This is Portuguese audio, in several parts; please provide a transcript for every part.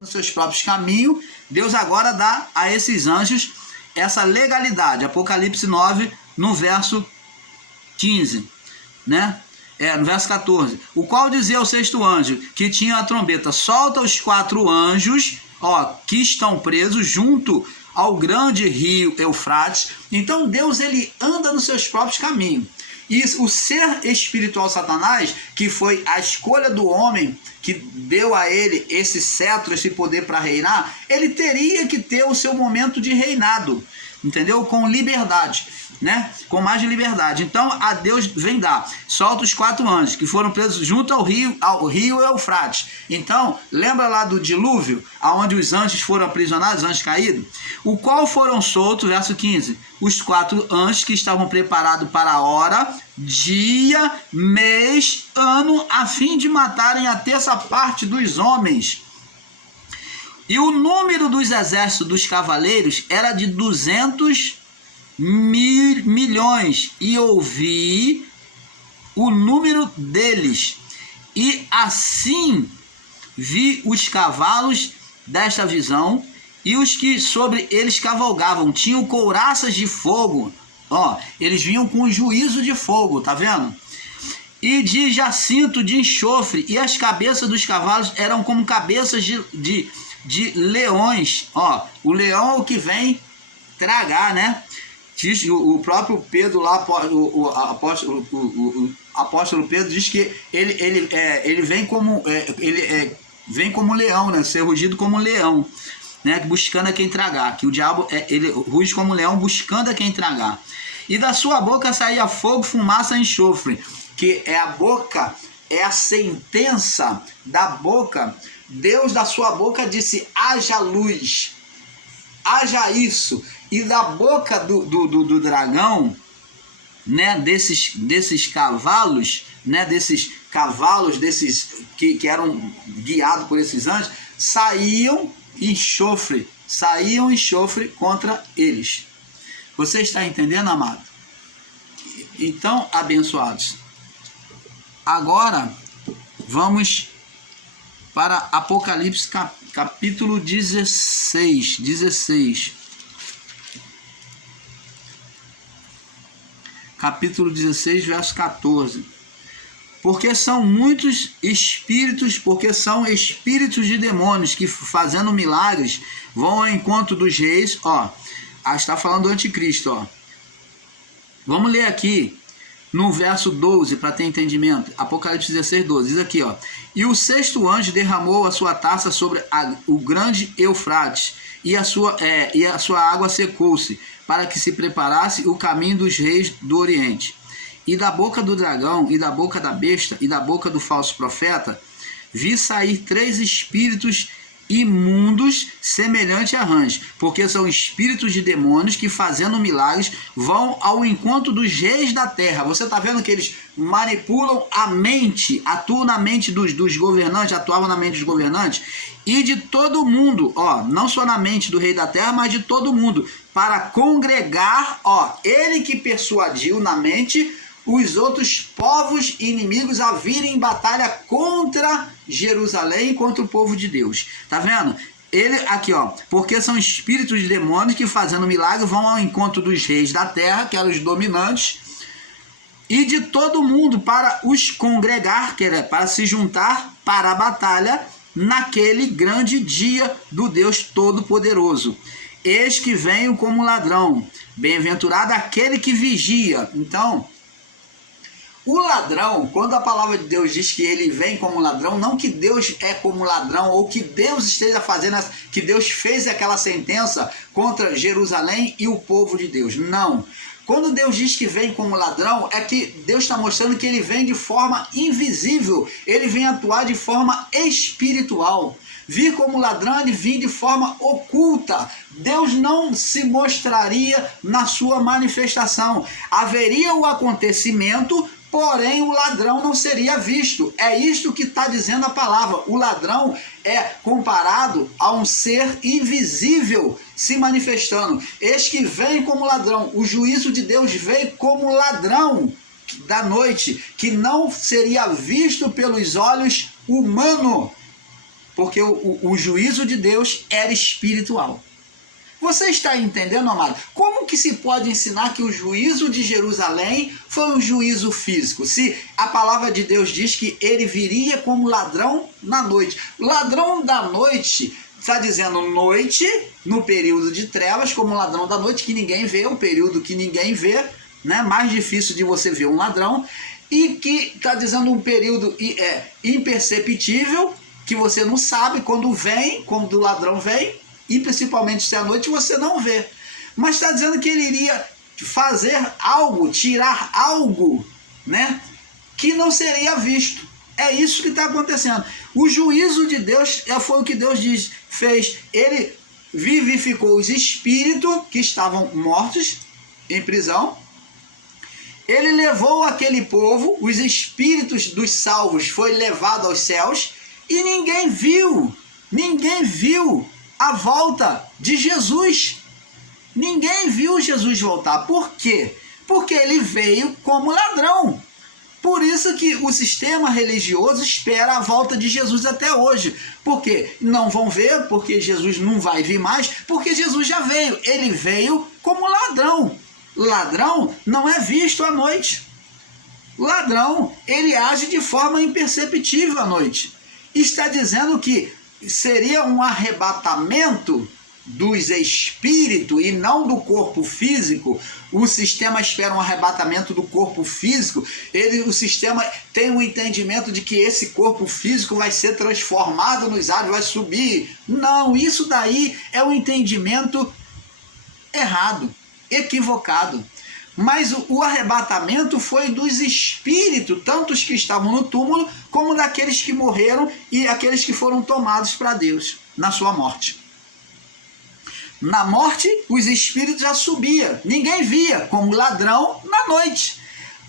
nos seus próprios caminhos, Deus agora dá a esses anjos essa legalidade. Apocalipse 9, no verso 15, né? No verso 14. O qual dizia ao sexto anjo, que tinha a trombeta: solta os 4 anjos, que estão presos junto ao grande rio Eufrates. Então Deus, ele anda nos seus próprios caminhos. E o ser espiritual Satanás, que foi a escolha do homem, que deu a ele esse cetro, esse poder para reinar, ele teria que ter o seu momento de reinado, entendeu? Com liberdade, né? Com mais liberdade. Então a Deus vem dar, solta os 4 anjos que foram presos junto ao rio Eufrates. Então lembra lá do dilúvio, aonde os anjos foram aprisionados, os anjos caídos, o qual foram soltos, verso 15, os 4 anjos que estavam preparados para a hora, dia, mês, ano, a fim de matarem a terça parte dos homens. E o número dos exércitos dos cavaleiros era de 200 milhões, e ouvi o número deles, e assim vi os cavalos desta visão, e os que sobre eles cavalgavam tinham couraças de fogo, eles vinham com juízo de fogo, tá vendo? E de jacinto de enxofre, e as cabeças dos cavalos eram como cabeças de leões. O leão é o que vem tragar, né? Diz, o próprio Pedro lá, o apóstolo Pedro diz que ele vem como vem como leão, né? Ser rugido como leão, né? Buscando a quem tragar. Que o diabo ele ruge como leão buscando a quem tragar. E da sua boca saía fogo, fumaça e enxofre. Que é a boca, é a sentença da boca. Deus da sua boca disse: haja luz, haja isso. E da boca do dragão, né, desses cavalos, né, desses cavalos, que eram guiados por esses anjos, saíam enxofre contra eles. Você está entendendo, amado? Então, abençoados, agora vamos para Apocalipse capítulo 16. Capítulo 16, verso 14. Porque são muitos espíritos, porque são espíritos de demônios que, fazendo milagres, vão ao encontro dos reis. Está falando do anticristo. Vamos ler aqui no verso 12 para ter entendimento. Apocalipse 16, 12. Diz aqui, e o sexto anjo derramou a sua taça sobre o grande Eufrates, e a sua água secou-se, para que se preparasse o caminho dos reis do Oriente. E da boca do dragão, e da boca da besta, e da boca do falso profeta, vi sair 3 espíritos imundos, semelhante a rãs, porque são espíritos de demônios que, fazendo milagres, vão ao encontro dos reis da terra. Você está vendo que eles manipulam a mente, atuam na mente dos governantes, atuavam na mente dos governantes e de todo mundo, não só na mente do rei da terra, mas de todo mundo, para congregar, ele que persuadiu na mente os outros povos inimigos a virem em batalha contra Jerusalém, contra o povo de Deus. Tá vendo? Ele aqui, porque são espíritos de demônios que, fazendo milagre, vão ao encontro dos reis da terra, que eram os dominantes, e de todo mundo para os congregar, para se juntar para a batalha naquele grande dia do Deus Todo-Poderoso. Eis que venho como ladrão, bem-aventurado aquele que vigia. Então, o ladrão, quando a palavra de Deus diz que ele vem como ladrão, não que Deus é como ladrão, ou que Deus esteja fazendo, que Deus fez aquela sentença contra Jerusalém e o povo de Deus. Não. Quando Deus diz que vem como ladrão, é que Deus está mostrando que ele vem de forma invisível, ele vem atuar de forma espiritual. Vir como ladrão, ele vir de forma oculta. Deus não se mostraria na sua manifestação. Haveria o acontecimento, porém o ladrão não seria visto. É isto que está dizendo a palavra. O ladrão é comparado a um ser invisível se manifestando. Eis que vem como ladrão. O juízo de Deus veio como ladrão da noite, que não seria visto pelos olhos humanos. porque o juízo de Deus era espiritual. Você está entendendo, amado? Como que se pode ensinar que o juízo de Jerusalém foi um juízo físico? Se a palavra de Deus diz que ele viria como ladrão na noite. Ladrão da noite, está dizendo noite, no período de trevas, como ladrão da noite, que ninguém vê, um período que ninguém vê, né? Mais difícil de você ver um ladrão, e que está dizendo um período imperceptível, que você não sabe quando o ladrão vem, e principalmente se à noite você não vê. Mas está dizendo que ele iria fazer algo, tirar algo, né, que não seria visto. É isso que está acontecendo. O juízo de Deus foi o que Deus fez. Ele vivificou os espíritos que estavam mortos em prisão. Ele levou aquele povo, os espíritos dos salvos foi levado aos céus, e ninguém viu a volta de Jesus. Ninguém viu Jesus voltar. Por quê? Porque ele veio como ladrão. Por isso que o sistema religioso espera a volta de Jesus até hoje. Porque não vão ver, porque Jesus não vai vir mais, porque Jesus já veio. Ele veio como ladrão. Ladrão não é visto à noite. Ladrão, ele age de forma imperceptível à noite. Está dizendo que seria um arrebatamento dos espíritos e não do corpo físico. O sistema espera um arrebatamento do corpo físico. O sistema tem um entendimento de que esse corpo físico vai ser transformado nos ares, vai subir. Não, isso daí é um entendimento errado, equivocado. Mas o arrebatamento foi dos espíritos, tanto os que estavam no túmulo, como daqueles que morreram e aqueles que foram tomados para Deus na sua morte. Na morte, os espíritos já subiam. Ninguém via como ladrão na noite.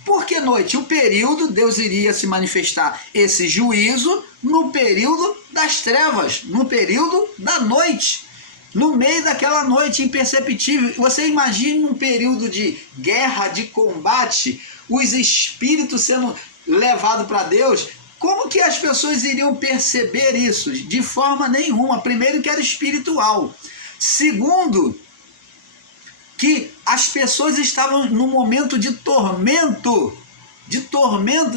Por que noite? O período, Deus iria se manifestar esse juízo no período das trevas, no período da noite. No meio daquela noite imperceptível. Você imagina um período de guerra, de combate, os espíritos sendo levados para Deus. Como que as pessoas iriam perceber isso? De forma nenhuma. Primeiro, que era espiritual. Segundo, que as pessoas estavam num momento de tormento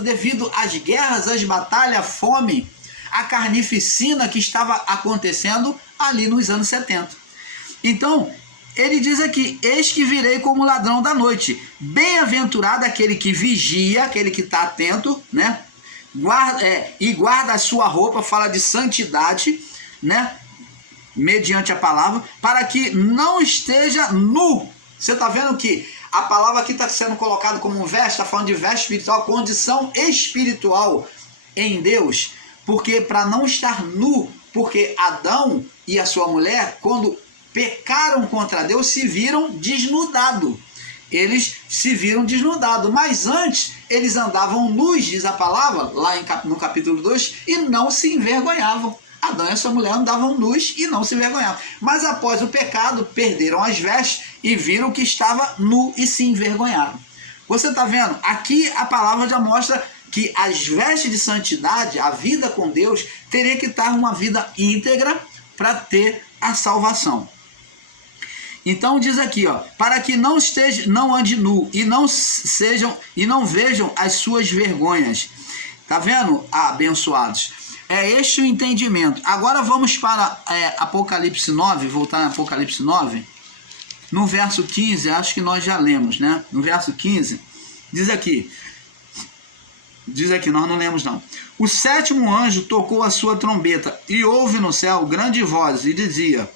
devido às guerras, às batalhas, à fome, à carnificina que estava acontecendo ali nos anos 70. Então, ele diz aqui: eis que virei como ladrão da noite. Bem-aventurado aquele que vigia, aquele que está atento, né? Guarda a sua roupa, fala de santidade, né? Mediante a palavra, para que não esteja nu. Você está vendo que a palavra aqui está sendo colocada como um veste, está falando de veste espiritual, condição espiritual em Deus, porque para não estar nu, porque Adão e a sua mulher, quando pecaram contra Deus, se viram desnudados. Eles se viram desnudados, mas antes eles andavam nus, diz a palavra, lá no capítulo 2, e não se envergonhavam. Adão e a sua mulher andavam nus e não se envergonhavam. Mas após o pecado, perderam as vestes e viram que estava nu e se envergonharam. Você está vendo? Aqui a palavra já mostra que as vestes de santidade, a vida com Deus, teria que estar uma vida íntegra para ter a salvação. Então diz aqui, ó, para que não ande nu e não vejam as suas vergonhas. Tá vendo, abençoados? É este o entendimento. Agora vamos para Apocalipse 9, voltar em Apocalipse 9, no verso 15, acho que nós já lemos, né? No verso 15, diz aqui, nós não lemos não. O sétimo anjo tocou a sua trombeta e houve no céu grande voz e dizia,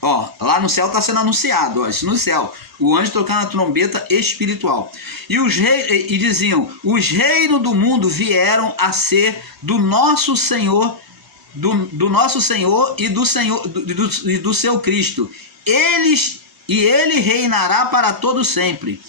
ó, lá no céu está sendo anunciado, ó, isso no céu, o anjo tocando a trombeta espiritual. E diziam, os reinos do mundo vieram a ser do nosso Senhor, do nosso Senhor e do seu Cristo. Ele reinará para todo sempre.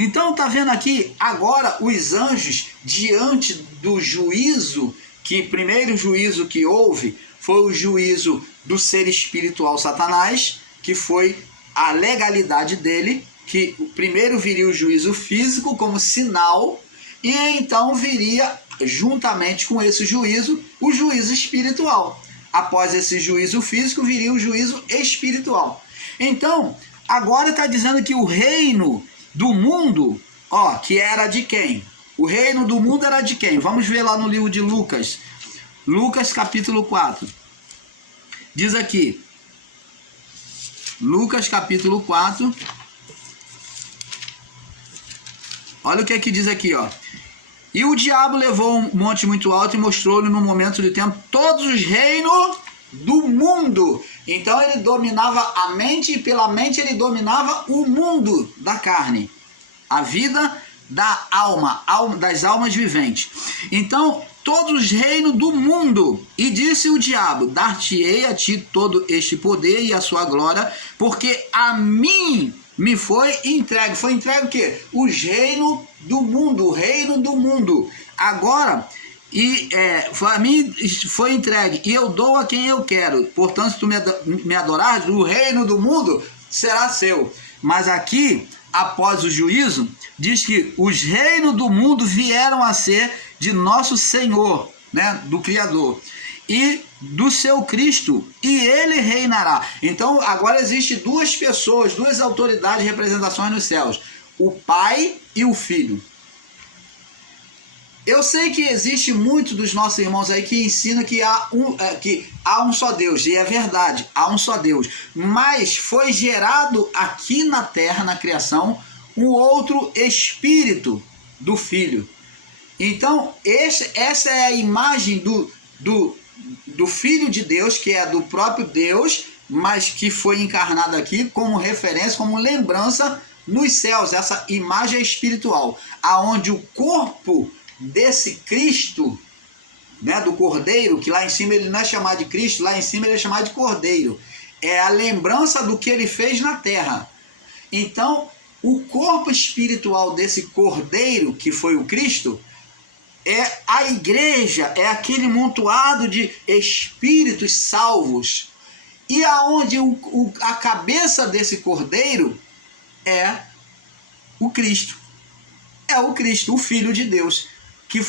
Então está vendo aqui, agora os anjos, diante do juízo, que primeiro juízo que houve, foi o juízo do ser espiritual Satanás, que foi a legalidade dele, que primeiro viria o juízo físico como sinal, e então viria, juntamente com esse juízo, o juízo espiritual. após esse juízo físico, viria o juízo espiritual. Então, agora está dizendo que o reino do mundo, que era de quem? O reino do mundo era de quem? Vamos ver lá no livro de Lucas. Lucas capítulo 4. Diz aqui. Lucas capítulo 4. Olha o que é que diz aqui, E o diabo levou um monte muito alto e mostrou-lhe no momento de tempo todos os reinos do mundo. Então ele dominava a mente e pela mente ele dominava o mundo da carne. A vida da alma das almas viventes. Então, todos os reinos do mundo. E disse o diabo, dar-te-ei a ti todo este poder e a sua glória, porque a mim me foi entregue. Foi entregue o quê? Os reinos do mundo, o reino do mundo. Agora, a mim foi entregue, e eu dou a quem eu quero. Portanto, se tu me adorares, o reino do mundo será seu. Mas aqui, após o juízo, diz que os reinos do mundo vieram a ser de nosso Senhor, né, do Criador, e do seu Cristo, e ele reinará. Então agora existe duas pessoas, duas autoridades, representações nos céus, o Pai e o Filho. Eu sei que existe muito dos nossos irmãos aí que ensinam que há um só Deus, e é verdade, há um só Deus, mas foi gerado aqui na terra, na criação, um outro Espírito do Filho. Então, essa é a imagem do Filho de Deus, que é do próprio Deus, mas que foi encarnado aqui como referência, como lembrança nos céus, essa imagem espiritual, aonde o corpo desse Cristo, né, do Cordeiro, que lá em cima ele não é chamado de Cristo, lá em cima ele é chamado de Cordeiro, é a lembrança do que ele fez na terra. Então, o corpo espiritual desse Cordeiro, que foi o Cristo, é a igreja, é aquele montoado de espíritos salvos, e aonde a cabeça desse Cordeiro é o Cristo. É o Cristo, o Filho de Deus, que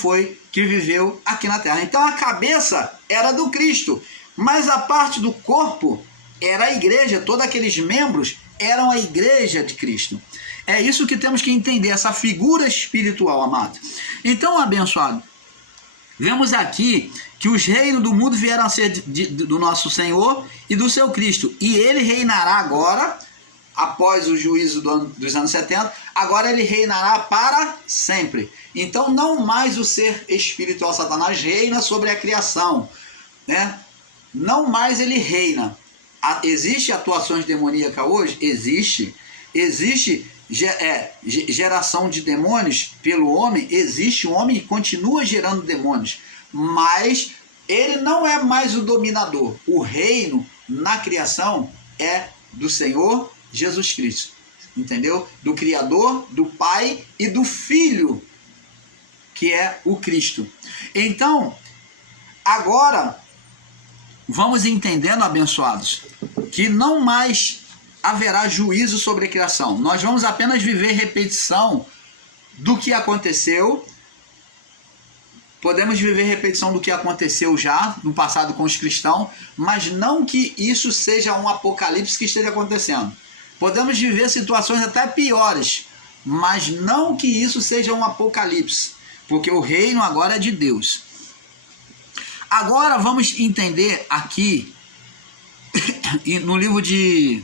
viveu aqui na terra. Então a cabeça era do Cristo, mas a parte do corpo era a igreja, todos aqueles membros eram a igreja de Cristo. É isso que temos que entender, essa figura espiritual, amado. Então, abençoado, vemos aqui que os reinos do mundo vieram a ser do nosso Senhor e do seu Cristo, e ele reinará agora, após o juízo dos anos 70, agora ele reinará para sempre. Então não mais o ser espiritual Satanás reina sobre a criação, né? Não mais ele reina. Existe atuações demoníacas hoje? Existe geração de demônios pelo homem? Existe, o homem continua gerando demônios, mas ele não é mais o dominador. O reino na criação é do Senhor Jesus Cristo, entendeu? Do Criador, do Pai e do Filho, que é o Cristo. Então, agora, vamos entendendo, abençoados, que não mais haverá juízo sobre a criação. Nós vamos apenas viver repetição do que aconteceu. Podemos viver repetição do que aconteceu já no passado com os cristãos, mas não que isso seja um apocalipse que esteja acontecendo. Podemos viver situações até piores, mas não que isso seja um apocalipse, porque o reino agora é de Deus. Agora vamos entender aqui, no livro de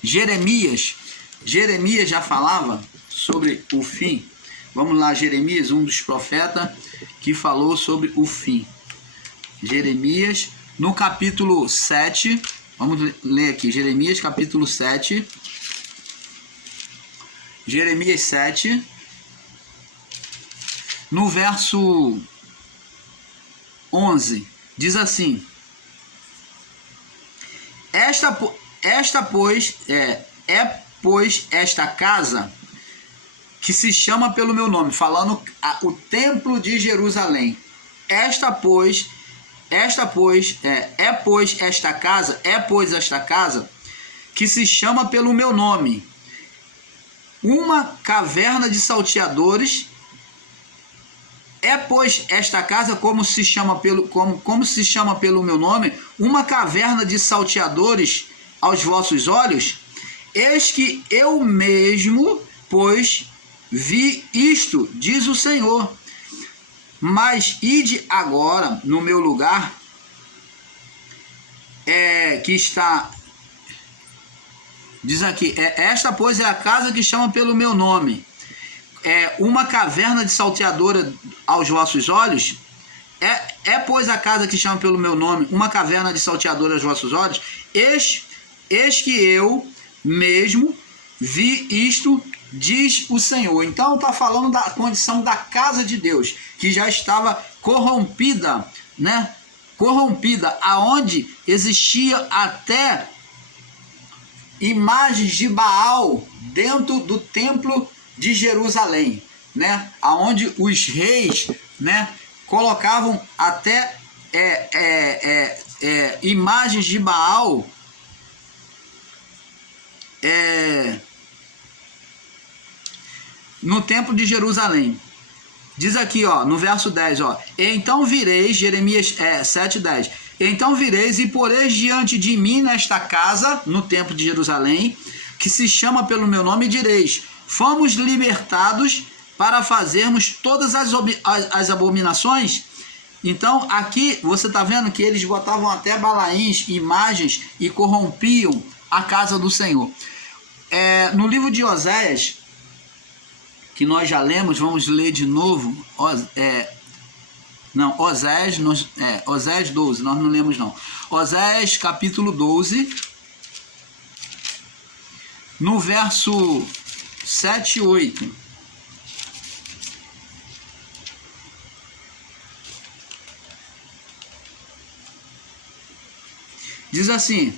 Jeremias. Jeremias já falava sobre o fim. Vamos lá, Jeremias, um dos profetas que falou sobre o fim. Jeremias, no capítulo 7, vamos ler aqui, Jeremias capítulo 7. Jeremias 7, no verso 11, diz assim: pois esta casa que se chama pelo meu nome, falando o templo de Jerusalém. Esta casa que se chama pelo meu nome, uma caverna de salteadores É, pois, esta casa, como se chama pelo meu nome, uma caverna de salteadores aos vossos olhos? Eis que eu mesmo, pois, vi isto, diz o Senhor. Mas ide agora no meu lugar, que está... Diz aqui, esta, pois, é a casa que chama pelo meu nome. Uma caverna de salteadora aos vossos olhos? Pois, a casa que chama pelo meu nome, uma caverna de salteadora aos vossos olhos? Eis que eu mesmo vi isto, diz o Senhor. Então está falando da condição da casa de Deus, que já estava corrompida, né? Corrompida, aonde existia até imagens de Baal dentro do templo de Jerusalém, né? Aonde os reis, né, colocavam até imagens de Baal no templo de Jerusalém. Diz aqui, ó, no verso 10, ó, então vireis, Jeremias 7:10, então vireis e poreis diante de mim nesta casa, no templo de Jerusalém, que se chama pelo meu nome, e direis, fomos libertados para fazermos todas as abominações. Então aqui você está vendo que eles botavam até balaíns, imagens, e corrompiam a casa do Senhor. No livro de Oséias, que nós já lemos, vamos ler de novo, Oséias 12, nós não lemos não. Oséias capítulo 12, no verso 7 e 8. Diz assim,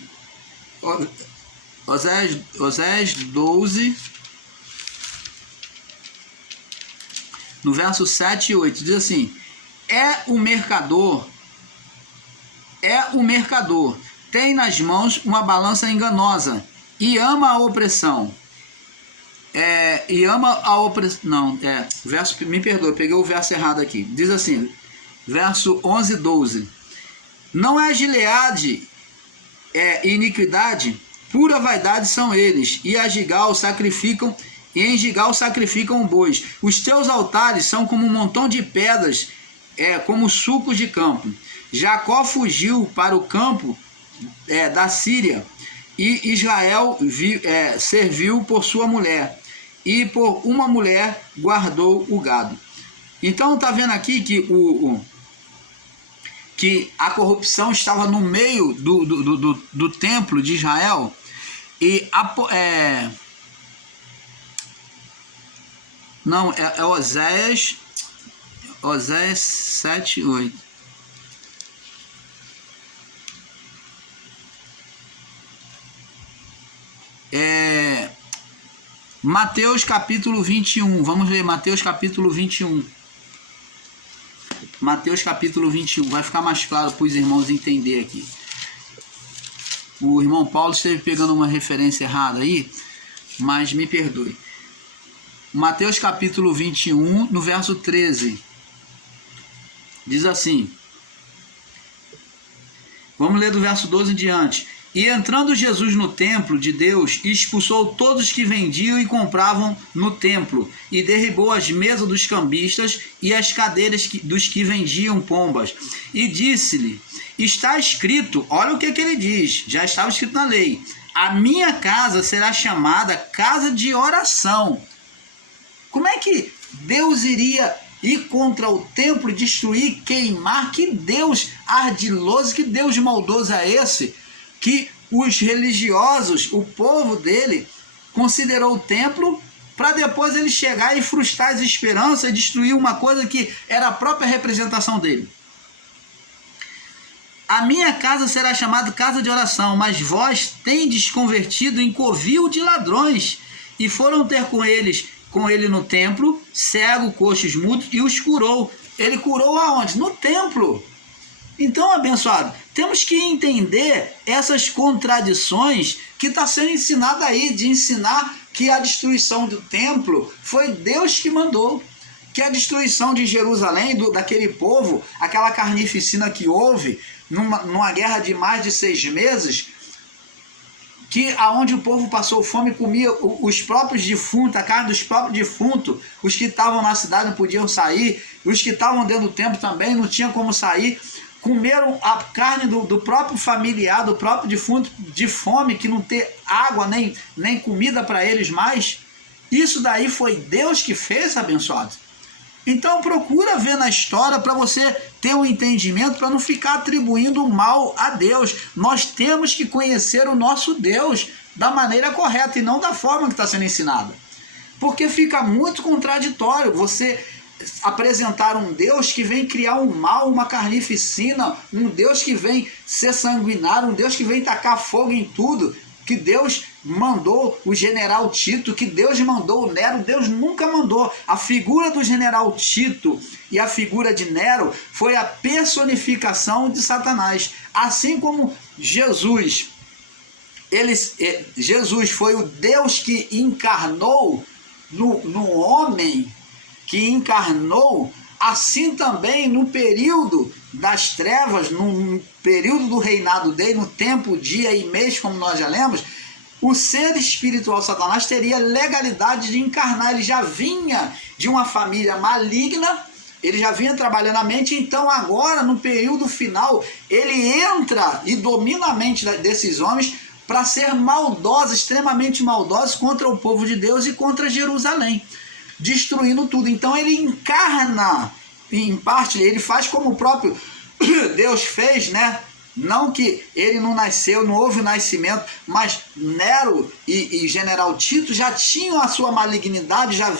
Oséias 12, no verso 7 e 8, diz assim, o mercador, tem nas mãos uma balança enganosa, e ama a opressão. Me perdoe, peguei o verso errado aqui. Diz assim, verso 11 e 12. Não é Gileade iniquidade, pura vaidade são eles, e em Gigal sacrificam bois. Os teus altares são como um montão de pedras, como sucos de campo. Jacó fugiu para o campo da Síria, e Israel serviu por sua mulher, e por uma mulher guardou o gado. Então está vendo aqui que a corrupção estava no meio do templo de Israel, e Oséias 7, 8. Mateus capítulo 21, vamos ler Mateus capítulo 21. Mateus capítulo 21, vai ficar mais claro para os irmãos entenderem aqui. O irmão Paulo esteve pegando uma referência errada aí, mas me perdoe. Mateus capítulo 21, no verso 13. Diz assim, vamos ler do verso 12 em diante. E entrando Jesus no templo de Deus, expulsou todos que vendiam e compravam no templo, e derribou as mesas dos cambistas e as cadeiras dos que vendiam pombas. E disse-lhe, está escrito, olha o que ele diz, já estava escrito na lei, a minha casa será chamada casa de oração. Como é que Deus iria ir contra o templo, destruir, queimar? Que Deus ardiloso, que Deus maldoso é esse? Que os religiosos, o povo dele, considerou o templo para depois ele chegar e frustrar as esperanças e destruir uma coisa que era a própria representação dele. A minha casa será chamada casa de oração, mas vós tendes convertido em covil de ladrões. E foram ter com ele no templo, cego, coxos, mudos, e os curou. Ele curou aonde? No templo. Então, abençoado, temos que entender essas contradições que está sendo ensinada aí, de ensinar que a destruição do templo foi Deus que mandou. que a destruição de Jerusalém, daquele povo, aquela carnificina que houve, numa guerra de mais de 6 meses, que aonde o povo passou fome, comia os próprios defuntos, a carne dos próprios defuntos, os que estavam na cidade não podiam sair, os que estavam dentro do templo também não tinham como sair, comeram a carne do próprio familiar, do próprio defunto, de fome, que não ter água nem comida para eles mais. Isso daí foi Deus que fez, abençoado. Então procura ver na história para você ter um entendimento, para não ficar atribuindo o mal a Deus. Nós temos que conhecer o nosso Deus da maneira correta e não da forma que está sendo ensinada. Porque fica muito contraditório você apresentar um Deus que vem criar um mal, uma carnificina, um Deus que vem ser sanguinário, um Deus que vem tacar fogo em tudo, que Deus mandou o general Tito, que Deus mandou o Nero. Deus nunca mandou. A figura do general Tito e a figura de Nero foi a personificação de Satanás. Assim como Jesus foi o Deus que encarnou no homem, que encarnou, assim também no período das trevas, no período do reinado dele, no tempo, dia e mês, como nós já lemos, o ser espiritual Satanás teria legalidade de encarnar. Ele já vinha de uma família maligna, ele já vinha trabalhando a mente, então agora, no período final, ele entra e domina a mente desses homens para ser maldoso, extremamente maldoso contra o povo de Deus e contra Jerusalém, destruindo tudo. Então ele encarna, em parte, ele faz como o próprio Deus fez, né? Não que ele não nasceu, não houve nascimento, mas Nero e general Tito já tinham a sua malignidade, já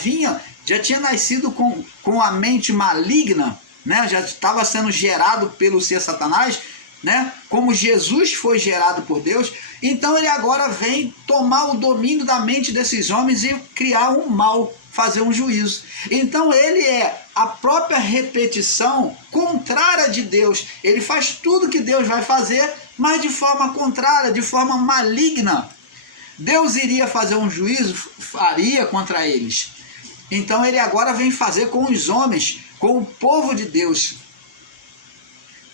tinha nascido com a mente maligna, né? Já estava sendo gerado pelo ser Satanás, né? Como Jesus foi gerado por Deus. Então ele agora vem tomar o domínio da mente desses homens e criar um mal, fazer um juízo. Então ele é a própria repetição contrária de Deus. Ele faz tudo que Deus vai fazer, mas de forma contrária, de forma maligna. Deus iria fazer um juízo, faria contra eles. Então ele agora vem fazer com os homens, com o povo de Deus.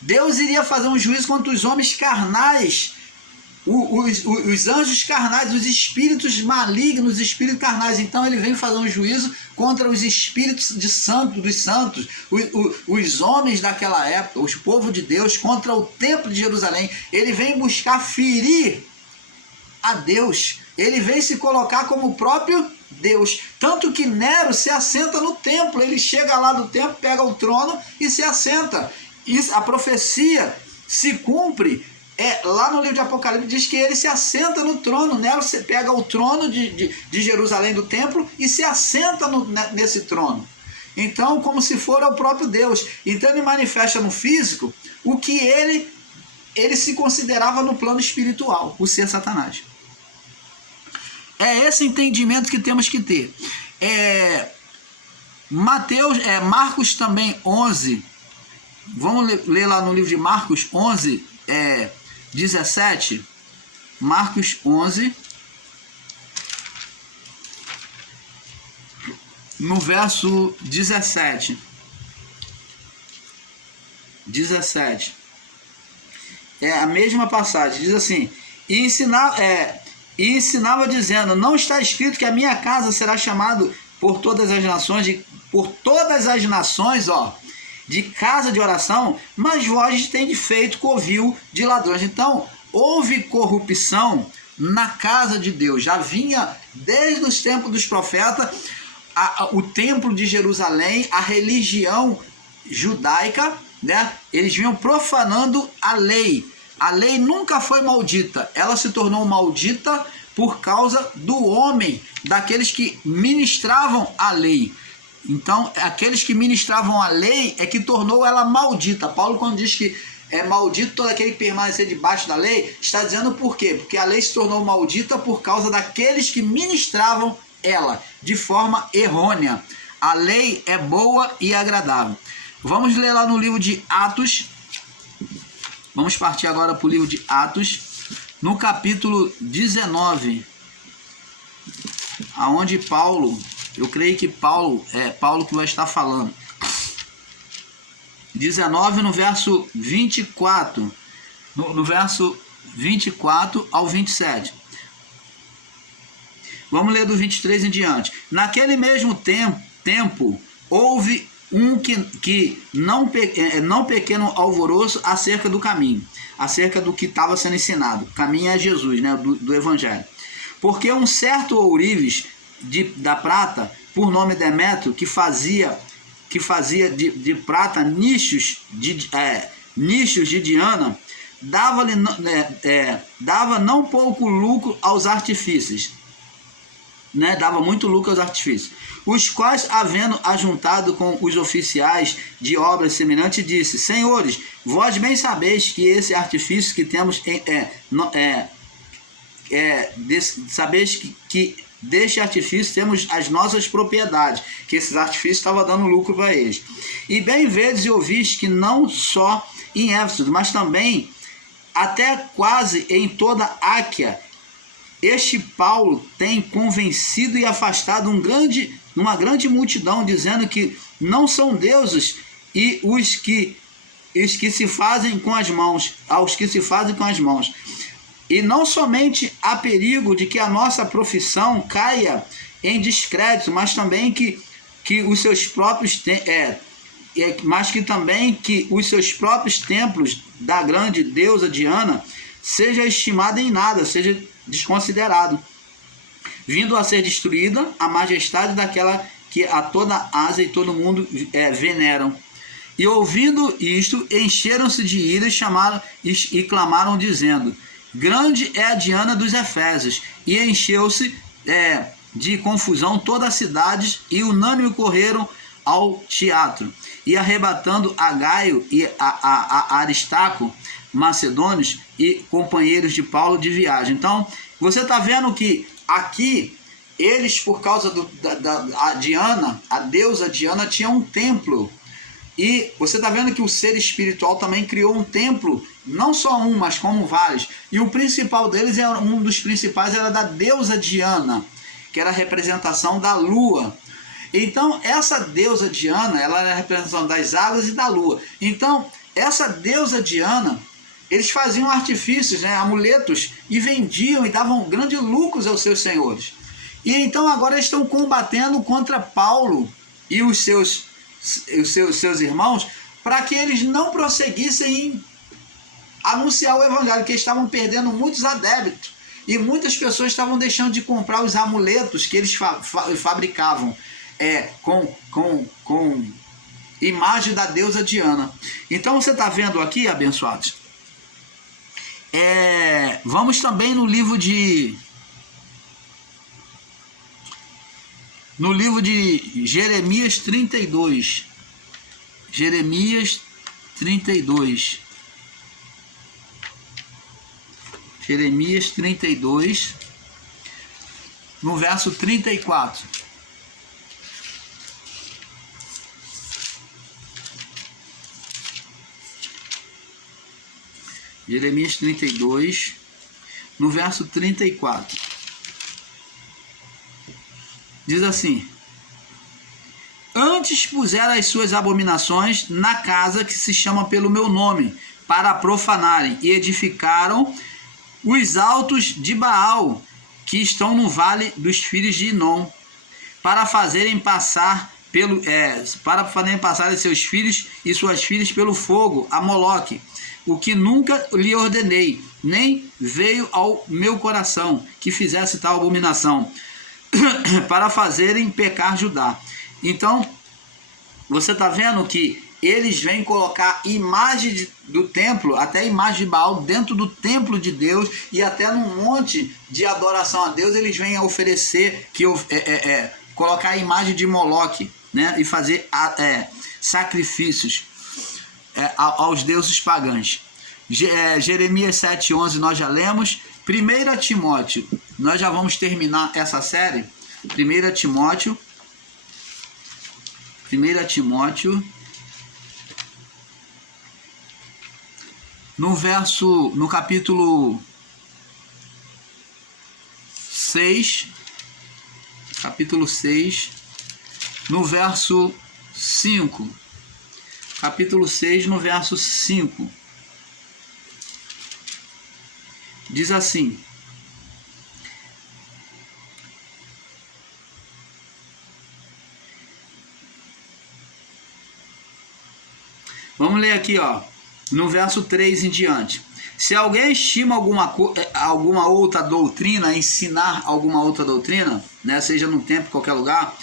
Deus iria fazer um juízo contra os homens carnais, os anjos carnais, os espíritos malignos, os espíritos carnais. Então ele vem fazer um juízo contra os espíritos dos santos, os homens daquela época, os povos de Deus, contra o templo de Jerusalém. Ele vem buscar ferir a Deus, ele vem se colocar como o próprio Deus. Tanto que Nero se assenta no templo, ele chega lá do templo, pega o trono e se assenta. Isso, a profecia se cumpre. Lá no livro de Apocalipse diz que ele se assenta no trono. Nero pega o trono de Jerusalém, do templo, e se assenta nesse trono. Então, como se for o próprio Deus. Então ele manifesta no físico o que ele se considerava no plano espiritual, o ser Satanás. É esse entendimento que temos que ter. Marcos também 11. Vamos ler lá no livro de Marcos 11, 17. Marcos 11, no verso 17. 17. É a mesma passagem. Diz assim: E ensinava dizendo: Não está escrito que a minha casa será chamada por todas as nações, de casa de oração, mas vós tendes feito covil de ladrões. Então, houve corrupção na casa de Deus. Já vinha desde os tempos dos profetas, o templo de Jerusalém, a religião judaica, né? Eles vinham profanando a lei. A lei nunca foi maldita, ela se tornou maldita por causa do homem, daqueles que ministravam a lei. Então, aqueles que ministravam a lei é que tornou ela maldita. Paulo, quando diz que é maldito todo aquele que permanecer debaixo da lei, está dizendo por quê? Porque a lei se tornou maldita por causa daqueles que ministravam ela de forma errônea. A lei é boa e agradável. Vamos ler lá no livro de Atos. Vamos partir agora para o livro de Atos, no capítulo 19, aonde Paulo Eu creio que Paulo que vai estar falando. 19 no verso 24. No verso 24 ao 27. Vamos ler do 23 em diante. Naquele mesmo tempo houve que não pequeno alvoroço acerca do caminho, acerca do que estava sendo ensinado. Caminho é Jesus, né, do Evangelho. Porque um certo ourives da prata, por nome Demétrio, que fazia de prata nichos de Diana, dava não pouco lucro aos artífices, né? Dava muito lucro aos artífices, os quais, havendo ajuntado com os oficiais de obras semelhantes, disse: Senhores, vós bem sabeis que esse artifício que temos sabeis que deste artifício temos as nossas propriedades, que esses artifícios estavam dando lucro para eles. E bem vedes e ouvis que não só em Éfeso, mas também até quase em toda a Áquia, este Paulo tem convencido e afastado uma grande multidão, dizendo que não são deuses e os que se fazem com as mãos, aos que se fazem com as mãos. E não somente há perigo de que a nossa profissão caia em descrédito, mas também que os seus próprios templos da grande deusa Diana seja estimada em nada, seja desconsiderado, vindo a ser destruída a majestade daquela que a toda a Ásia e todo mundo veneram. E ouvindo isto, encheram-se de ira e clamaram, dizendo: Grande é a Diana dos Efésios. E encheu-se de confusão toda a cidade, e unânime correram ao teatro. E arrebatando a Gaio e a Aristarco, macedônios e companheiros de Paulo de viagem. Então, você está vendo que aqui, eles, por causa da Diana, a deusa Diana, tinha um templo. E você está vendo que o ser espiritual também criou um templo, não só um, mas como vários. E o principal deles, um dos principais, era da deusa Diana, que era a representação da lua. Então, essa deusa Diana, ela era a representação das águas e da lua. Então, essa deusa Diana, eles faziam artifícios, né, amuletos, e vendiam e davam grandes lucros aos seus senhores. E então agora eles estão combatendo contra Paulo e os seus irmãos, para que eles não prosseguissem em anunciar o evangelho, que eles estavam perdendo muitos adeptos. E muitas pessoas estavam deixando de comprar os amuletos que eles fabricavam com imagem da deusa Diana. Então você está vendo aqui, abençoados, vamos também no livro de Jeremias 32. Jeremias 32. Jeremias 32, no verso 34. Jeremias 32, no verso 34. Diz assim: Antes puseram as suas abominações na casa que se chama pelo meu nome, para profanarem, e edificaram os altos de Baal, que estão no vale dos filhos de Inom, para fazerem passar seus filhos e suas filhas pelo fogo a Moloque, o que nunca lhe ordenei, nem veio ao meu coração que fizesse tal abominação, para fazerem pecar Judá. Então, você está vendo que eles vêm colocar imagem do templo, até imagem de Baal, dentro do templo de Deus, e até num monte de adoração a Deus, eles vêm a oferecer, colocar a imagem de Moloque, né, e fazer sacrifícios aos deuses pagãos. Jeremias 7,11 nós já lemos. 1 Timóteo, nós já vamos terminar essa série. 1 Timóteo, no capítulo 6, no verso 5. Capítulo 6, no verso 5. Diz assim: vamos ler aqui, ó, no verso 3 em diante. Se alguém estima alguma outra doutrina, ensinar alguma outra doutrina, né, seja no tempo, em qualquer lugar,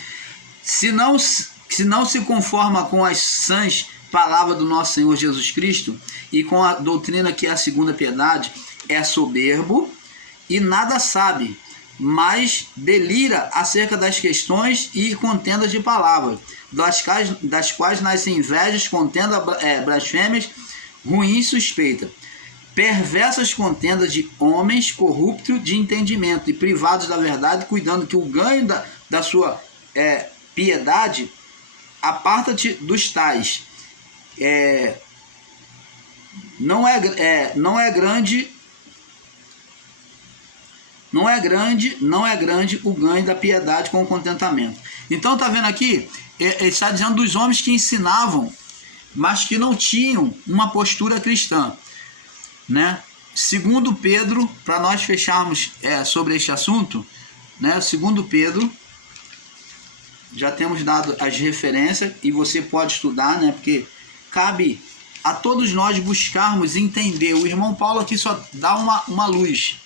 se não se conforma com as sãs palavras do nosso Senhor Jesus Cristo e com a doutrina que é a segunda piedade, é soberbo e nada sabe, mas delira acerca das questões e contendas de palavras, das quais nascem invejas, contenda, blasfêmias, ruins suspeita, perversas contendas de homens corruptos de entendimento e privados da verdade, cuidando que o ganho da sua piedade aparta-te dos tais. Não é grande o ganho da piedade com o contentamento. Então tá vendo aqui, ele está dizendo dos homens que ensinavam, mas que não tinham uma postura cristã, né? Segundo Pedro, para nós fecharmos sobre este assunto, né? Segundo Pedro, já temos dado as referências e você pode estudar, né? Porque cabe a todos nós buscarmos entender. O irmão Paulo aqui só dá uma luz,